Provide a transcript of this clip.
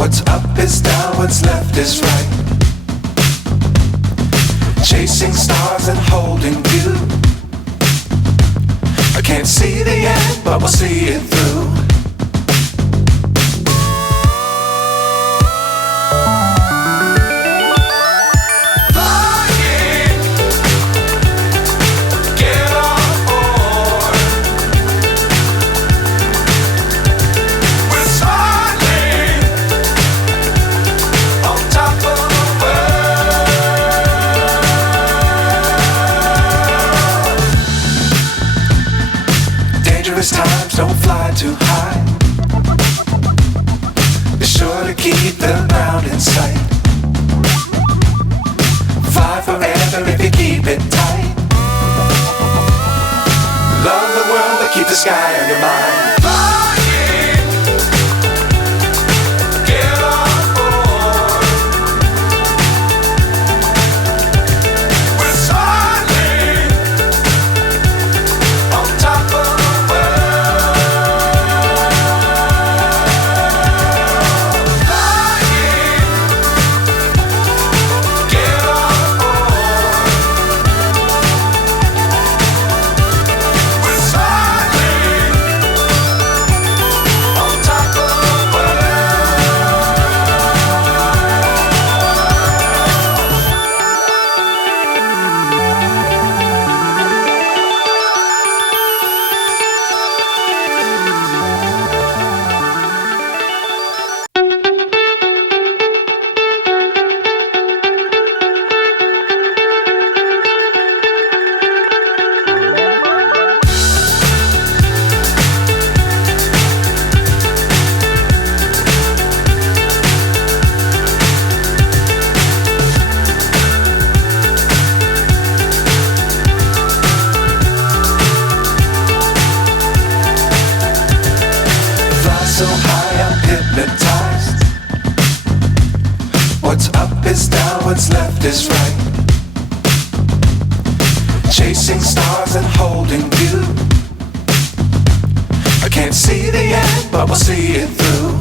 What's up is down, what's left is right. Chasing stars and holding you. I can't see the end, but we'll see it through. Times don't fly too high. Be sure to keep the ground in sight. Fly forever if you keep it tight. Love the world but keep the sky on your mind. So high I'm hypnotized. What's up is down, what's left is right. Chasing stars and holding you. I can't see the end, but we'll see it through.